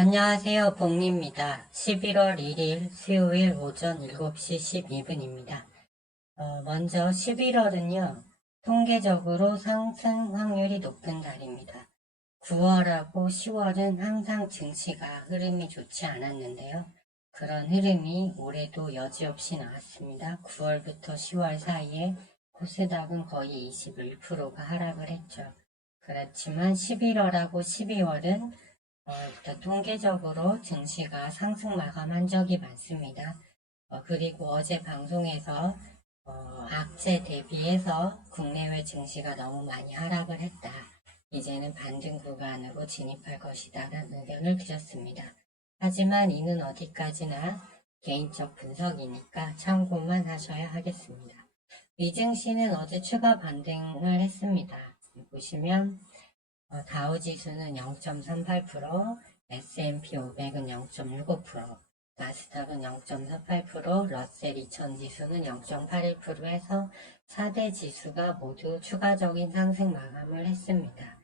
안녕하세요. 복리입니다. 11월 1일 수요일 오전 7시 12분입니다. 먼저 11월은요, 통계적으로 상승 확률이 높은 달입니다. 9월하고 10월은 항상 증시가 흐름이 좋지 않았는데요. 그런 흐름이 올해도 여지없이 나왔습니다. 9월부터 10월 사이에 코스닥은 거의 21%가 하락을 했죠. 그렇지만 11월하고 12월은 일단 통계적으로 증시가 상승 마감한 적이 많습니다. 그리고 어제 방송에서 악재 대비해서 국내외 증시가 너무 많이 하락을 했다. 이제는 반등 구간으로 진입할 것이다 라는 의견을 드렸습니다. 하지만 이는 어디까지나 개인적 분석이니까 참고만 하셔야 하겠습니다. 미증시는 어제 추가 반등을 했습니다. 보시면 다우지수는 0.38%, S&P 500은 0.65%, 나스닥은 0.48%, 러셀 2000 지수는 0.81% 해서 4대 지수가 모두 추가적인 상승 마감을 했습니다.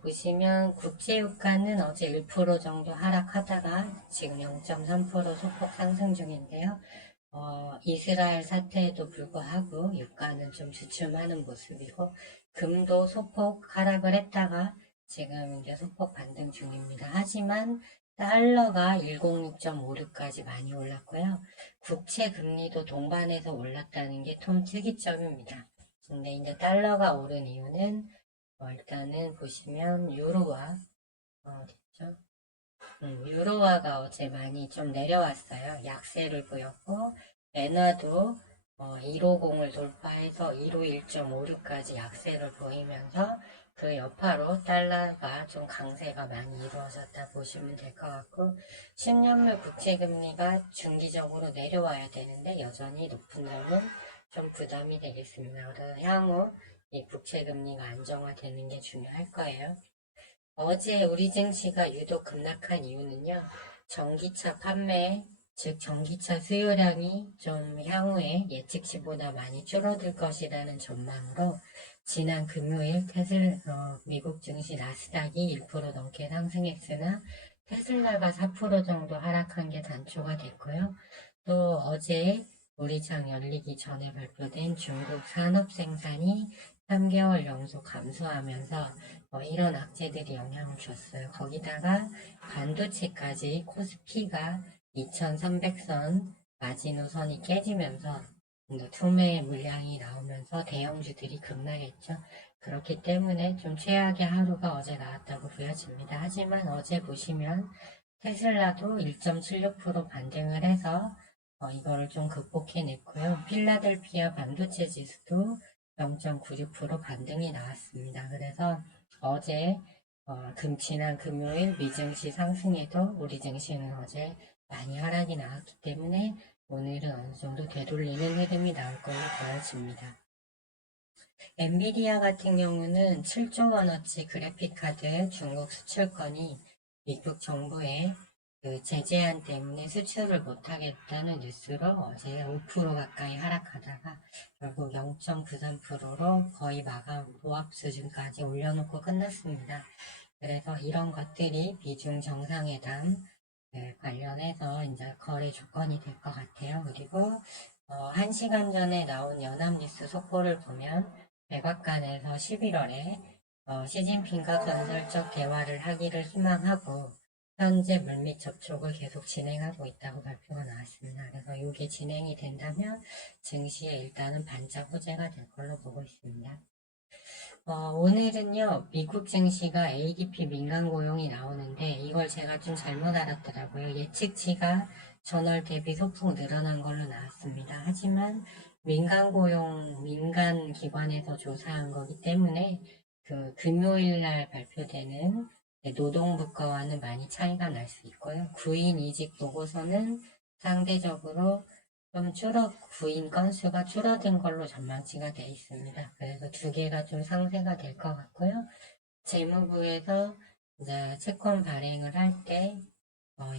보시면 국제유가는 어제 1% 정도 하락하다가 지금 0.3% 소폭 상승 중인데요. 이스라엘 사태에도 불구하고 유가는 좀 주춤하는 모습이고 금도 소폭 하락을 했다가 지금 이제 소폭 반등 중입니다. 하지만 달러가 106.56까지 많이 올랐고요. 국채 금리도 동반해서 올랐다는 게 좀 특이점입니다. 근데 이제 달러가 오른 이유는 일단은 보시면 유로화 어딨죠? 유로화가 어제 많이 좀 내려왔어요. 약세를 보였고 엔화도 150을 돌파해서 151.56까지 약세를 보이면서 그 여파로 달러가 좀 강세가 많이 이루어졌다 보시면 될 것 같고 10년물 국채금리가 중기적으로 내려와야 되는데 여전히 높은 점은 좀 부담이 되겠습니다. 그래서 향후 이 국채금리가 안정화되는 게 중요할 거예요. 어제 우리 증시가 유독 급락한 이유는요, 전기차 판매, 즉 전기차 수요량이 좀 향후에 예측치보다 많이 줄어들 것이라는 전망으로 지난 금요일 미국 증시 나스닥이 1% 넘게 상승했으나 테슬라가 4% 정도 하락한 게 단초가 됐고요. 또 어제 우리장 열리기 전에 발표된 중국 산업 생산이 3개월 연속 감소하면서 이런 악재들이 영향을 줬어요. 거기다가 반도체까지 코스피가 2300선 마지노선이 깨지면서 투매 물량이 나오면서 대형주들이 급락했죠. 그렇기 때문에 좀 최악의 하루가 어제 나왔다고 보여집니다. 하지만 어제 보시면 테슬라도 1.76% 반등을 해서 이거를 좀 극복해냈고요. 필라델피아 반도체 지수도 0.96% 반등이 나왔습니다. 그래서 어제 지난 금요일 미증시 상승에도 우리 증시는 어제 많이 하락이 나왔기 때문에 오늘은 어느 정도 되돌리는 흐름이 나올 걸로 보여집니다. 엔비디아 같은 경우는 7조 원어치 그래픽카드 중국 수출건이 미국 정부의 그 제재안 때문에 수출을 못하겠다는 뉴스로 어제 5% 가까이 하락하다가 결국 0.93%로 거의 마감 보합 수준까지 올려놓고 끝났습니다. 그래서 이런 것들이 미중 정상회담 관련해서 이제 거래 조건이 될 것 같아요. 그리고 1시간 전에 나온 연합뉴스 속보를 보면 백악관에서 11월에 시진핑과 건설적 대화를 하기를 희망하고 현재 물밑 접촉을 계속 진행하고 있다고 발표가 나왔습니다. 그래서 이게 진행이 된다면 증시에 일단은 반짝 호재가 될 걸로 보고 있습니다. 오늘은요, 미국 증시가 ADP 민간 고용이 나오는데 이걸 제가 좀 잘못 알았더라고요. 예측치가 전월 대비 소폭 늘어난 걸로 나왔습니다. 하지만 민간 고용, 민간 기관에서 조사한 거기 때문에 그 금요일 날 발표되는 노동부가와는 많이 차이가 날 수 있고요. 구인 이직 보고서는 상대적으로 구인 건수가 줄어든 걸로 전망치가 되어 있습니다. 그래서 두 개가 좀 상쇄가 될 것 같고요. 재무부에서 이제 채권 발행을 할 때,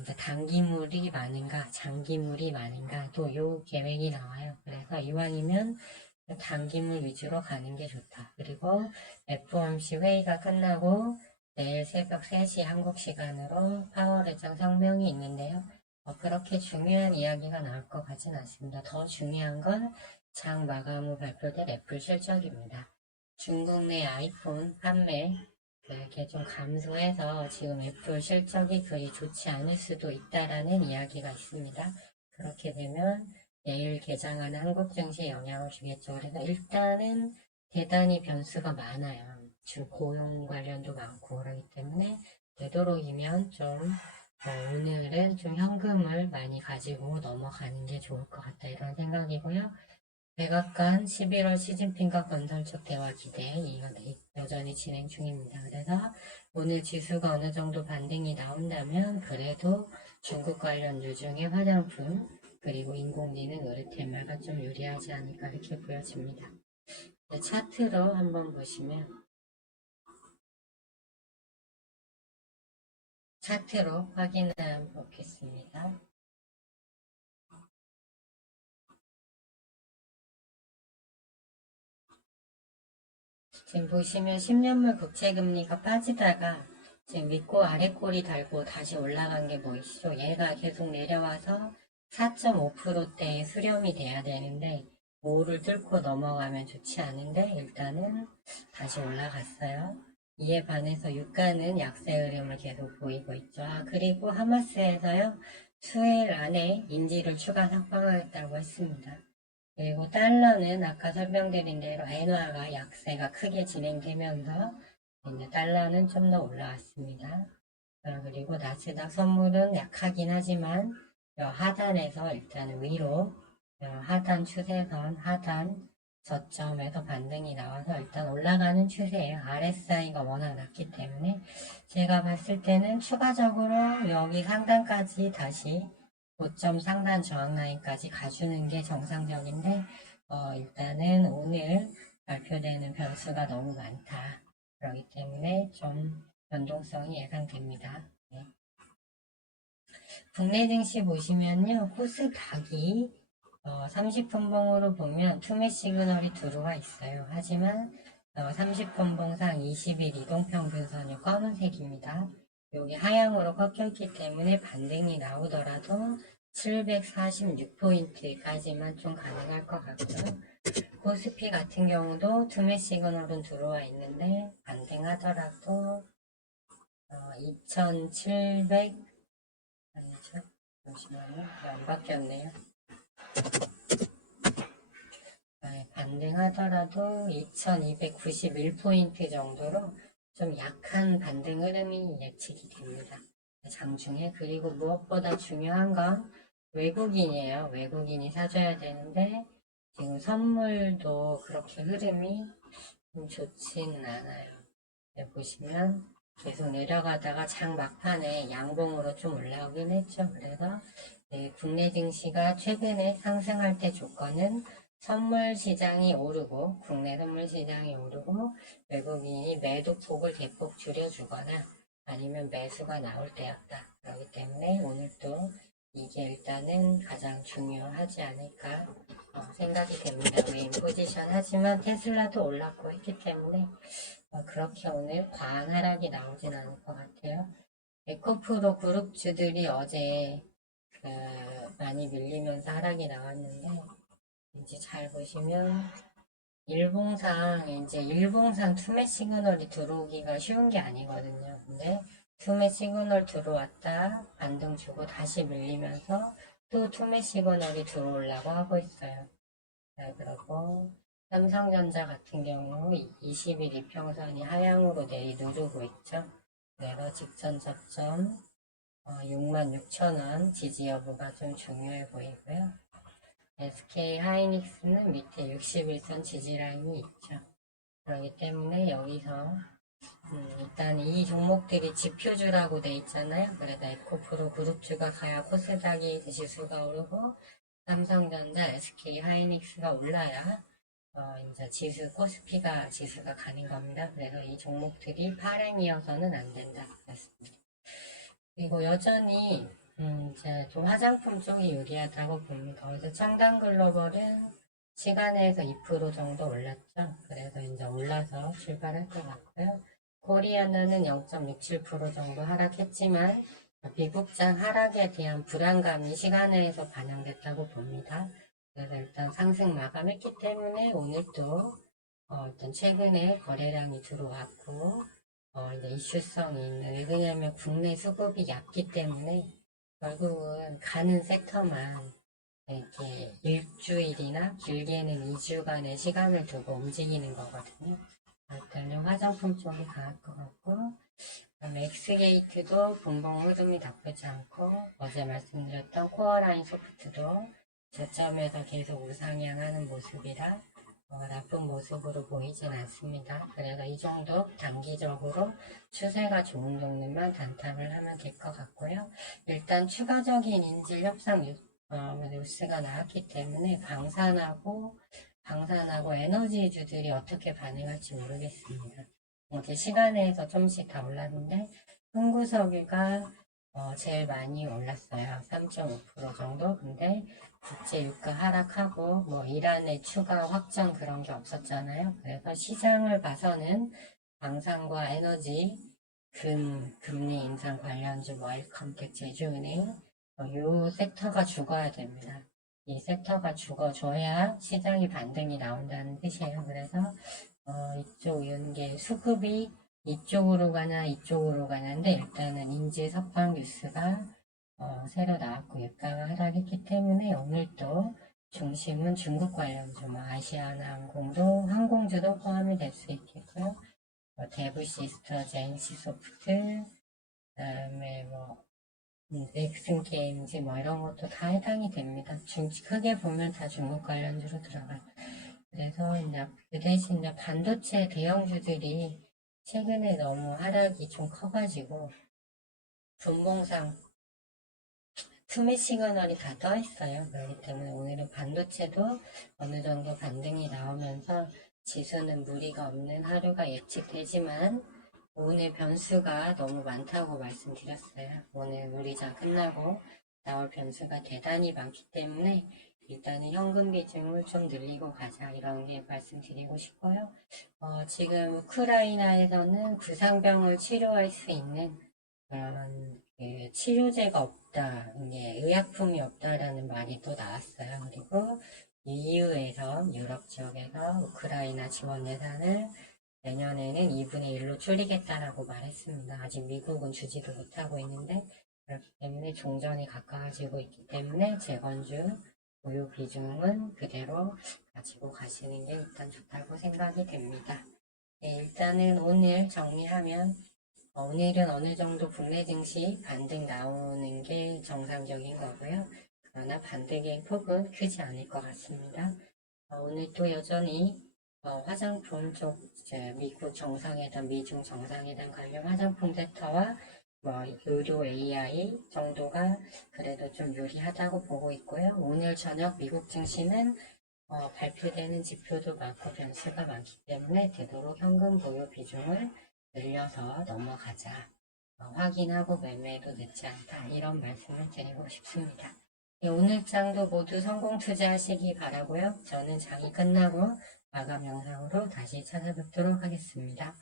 이제 단기물이 많은가, 장기물이 많은가, 또 요 계획이 나와요. 그래서 이왕이면 단기물 위주로 가는 게 좋다. 그리고 FOMC 회의가 끝나고 내일 새벽 3시 한국 시간으로 파월의장 성명이 있는데요. 그렇게 중요한 이야기가 나올 것 같진 않습니다. 더 중요한 건 장 마감 후 발표될 애플 실적입니다. 중국 내 아이폰 판매 이렇게 좀 감소해서 지금 애플 실적이 그리 좋지 않을 수도 있다라는 이야기가 있습니다. 그렇게 되면 내일 개장하는 한국 증시에 영향을 주겠죠. 그래서 일단은 대단히 변수가 많아요. 주 고용 관련도 많고 그러기 때문에 되도록이면 좀 오늘은 좀 현금을 많이 가지고 넘어가는 게 좋을 것 같다 이런 생각이고요. 백악관 11월 시진핑과 건설적 대화 기대 이건 여전히 진행 중입니다. 그래서 오늘 지수가 어느 정도 반등이 나온다면 그래도 중국 관련주 중에 화장품 그리고 인공지능 의료테마가 좀 유리하지 않을까 이렇게 보여집니다. 네, 차트로 한번 보시면 차트로 확인해 보겠습니다. 지금 보시면 10년물 국채금리가 빠지다가 지금 윗골 아랫골이 달고 다시 올라간 게 보이시죠? 얘가 계속 내려와서 4.5%대의 수렴이 돼야 되는데 5를 뚫고 넘어가면 좋지 않은데 일단은 다시 올라갔어요. 이에 반해서 유가는 약세 흐름을 계속 보이고 있죠. 그리고 하마스에서요. 수일 안에 인지를 추가 삭방하겠다고 했습니다. 그리고 달러는 아까 설명드린 대로 엔화가 약세가 크게 진행되면서 이제 달러는 좀 더 올라왔습니다. 그리고 나스닥 선물은 약하긴 하지만 하단에서 일단 위로 하단 추세선 하단 저점에서 반등이 나와서 일단 올라가는 추세예요. RSI가 워낙 낮기 때문에 제가 봤을 때는 추가적으로 여기 상단까지 다시 고점 상단 저항 라인까지 가주는 게 정상적인데 일단은 오늘 발표되는 변수가 너무 많다. 그렇기 때문에 좀 변동성이 예상됩니다. 네. 국내 증시 보시면요. 코스닥이 30분봉으로 보면 투매 시그널이 들어와 있어요. 하지만 30분봉상 20일 이동평균선이 검은색입니다. 여기 하향으로 꺾였기 때문에 반등이 나오더라도 746포인트까지만 좀 가능할 것 같고요. 코스피 같은 경우도 투매 시그널은 들어와 있는데 반등하더라도 2700 아니죠? 잠시만요. 안 바뀌었네요. 반등하더라도 2291포인트 정도로 좀 약한 반등 흐름이 예측이 됩니다. 장중에. 그리고 무엇보다 중요한 건 외국인이에요. 외국인이 사줘야 되는데 지금 선물도 그렇게 흐름이 좀 좋지는 않아요. 보시면 계속 내려가다가 장 막판에 양봉으로 좀 올라오긴 했죠. 그래서 국내 증시가 최근에 상승할 때 조건은 선물 시장이 오르고 국내 선물 시장이 오르고 외국인이 매도폭을 대폭 줄여주거나 아니면 매수가 나올 때였다. 그렇기 때문에 오늘도 이게 일단은 가장 중요하지 않을까 생각이 됩니다. 메인 포지션 하지만 테슬라도 올랐고 했기 때문에 그렇게 오늘 과한 하락이 나오진 않을 것 같아요. 에코프로 그룹주들이 어제 많이 밀리면서 하락이 나왔는데 이제 잘 보시면 일봉상 투매 시그널이 들어오기가 쉬운 게 아니거든요. 근데 투매 시그널 들어왔다 반등 주고 다시 밀리면서 또 투매 시그널이 들어오려고 하고 있어요. 그리고 삼성전자 같은 경우 20일 이평선이 하향으로 누르고 있죠. 그래서 직전 저점 66,000원 지지 여부가 좀 중요해 보이고요. SK 하이닉스는 밑에 61선 지지라인이 있죠. 그렇기 때문에 여기서 일단 이 종목들이 지표주라고 돼 있잖아요. 그래서 에코프로 그룹주가 가야 코스닥이 지수가 오르고 삼성전자, SK 하이닉스가 올라야 이제 코스피가 지수가 가는 겁니다. 그래서 이 종목들이 파랭이어서는 안 된다. 그렇습니다. 그리고 여전히 이제 좀 화장품 쪽이 유리하다고 봅니다. 그래서 창단 글로벌은 시간에서 2% 정도 올랐죠. 그래서 이제 올라서 출발할 것 같고요. 코리아나는 0.67% 정도 하락했지만 미국장 하락에 대한 불안감이 시간에서 반영됐다고 봅니다. 그래서 일단 상승 마감했기 때문에 오늘 또 일단 최근에 거래량이 들어왔고 이제 이슈성이 있는, 왜냐하면 국내 수급이 얕기 때문에 결국은 가는 섹터만 이렇게 일주일이나 길게는 2주간의 시간을 두고 움직이는 거거든요. 일단 화장품 쪽이 강할 것 같고, 그다음에 엑스게이트도 분봉 흐름이 나쁘지 않고, 어제 말씀드렸던 코어라인 소프트도 저점에서 계속 우상향하는 모습이라 나쁜 모습으로 보이진 않습니다. 그래서 이 정도 단기적으로 추세가 좋은 종류만 단타를 하면 될 것 같고요. 일단 추가적인 인질 협상 뉴스가 나왔기 때문에 방산하고 에너지주들이 어떻게 반응할지 모르겠습니다. 이렇게 시간에서 좀씩 다 올랐는데 흥구석유가 제일 많이 올랐어요. 3.5% 정도. 근데 국제 유가 하락하고 뭐 이란의 추가 확정 그런 게 없었잖아요. 그래서 시장을 봐서는 방산과 에너지, 금리 인상 관련주, 뭐 엘컴텍, 제주은행 이 섹터가 죽어야 됩니다. 이 섹터가 죽어줘야 시장이 반등이 나온다는 뜻이에요. 그래서 이쪽 연계 수급이 이쪽으로 가나 이쪽으로 가는데 일단은 인지 석방 뉴스가 새로 나왔고 유가가 하락했기 때문에 오늘 또 중심은 중국 관련주, 뭐 아시아나항공도 항공주도 포함이 될 수 있겠고요. 대부시스터즈, NC소프트, 그다음에 뭐 넥슨게임즈 뭐 이런 것도 다 해당이 됩니다. 크게 보면 다 중국 관련주로 들어가요. 그래서 이제 그 대신 이제 반도체 대형주들이 최근에 너무 하락이 좀 커가지고 분봉상 투매 시그널이 다 떠있어요. 그렇기 때문에 오늘은 반도체도 어느 정도 반등이 나오면서 지수는 무리가 없는 하루가 예측되지만 오늘 변수가 너무 많다고 말씀드렸어요. 오늘 우리장 끝나고 나올 변수가 대단히 많기 때문에 일단은 현금 비중을 좀 늘리고 가자 이런 게 말씀드리고 싶고요. 지금 우크라이나에서는 구상병을 치료할 수 있는 그런 치료제가 없다, 이게 의약품이 없다라는 말이 또 나왔어요. 그리고 EU에서 유럽 지역에서 우크라이나 지원 예산을 내년에는 2분의 1로 줄이겠다라고 말했습니다. 아직 미국은 주지도 못하고 있는데 그렇기 때문에 종전이 가까워지고 있기 때문에 재건주 보유 비중은 그대로 가지고 가시는 게 일단 좋다고 생각이 됩니다. 네, 일단은 오늘 정리하면 오늘은 어느 정도 국내 증시 반등 나오는 게 정상적인 거고요. 그러나 반등의 폭은 크지 않을 것 같습니다. 오늘 또 여전히 화장품 쪽 미국 정상회담, 미중 정상회담 관련 화장품 섹터와 뭐 의료 AI 정도가 그래도 좀 유리하다고 보고 있고요. 오늘 저녁 미국 증시는 발표되는 지표도 많고 변수가 많기 때문에 되도록 현금 보유 비중을 늘려서 넘어가자. 확인하고 매매도 늦지 않다. 이런 말씀을 드리고 싶습니다. 네, 오늘 장도 모두 성공 투자하시기 바라고요. 저는 장이 끝나고 마감 영상으로 다시 찾아뵙도록 하겠습니다.